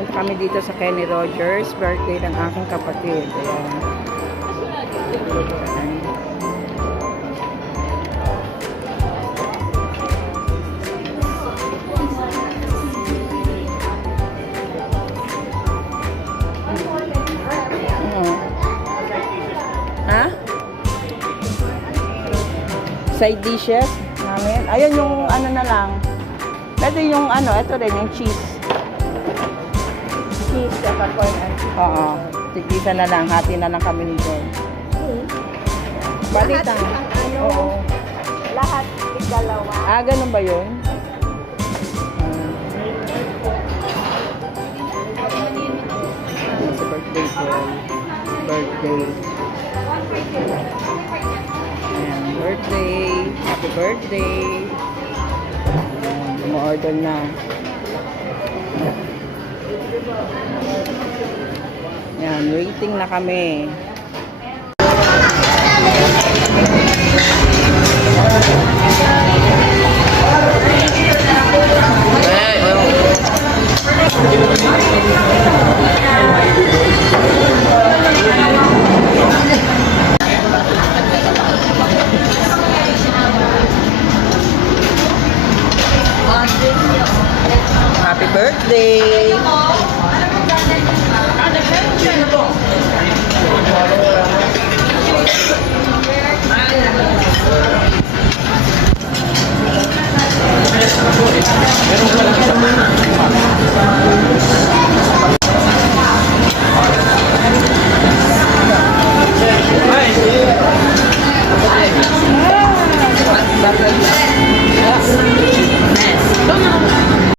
Punta kami dito sa Kenny Rogers, birthday ng aking kapatid. Ayan. Ha? Side dishes namin. Ayun yung ano na lang. Pwede yung ano, ito rin yung cheese. Cheese at corn and cheese. Oo. Tigisa na lang. Hati na lang kami nito. Balita. Ano, Oo. lahat tigalawa. Ah, ganun ba yun? Sa birthday ko. Birthday. Ayan, birthday. Happy birthday. Umu-order na. Ayan, waiting na kami. Happy birthday!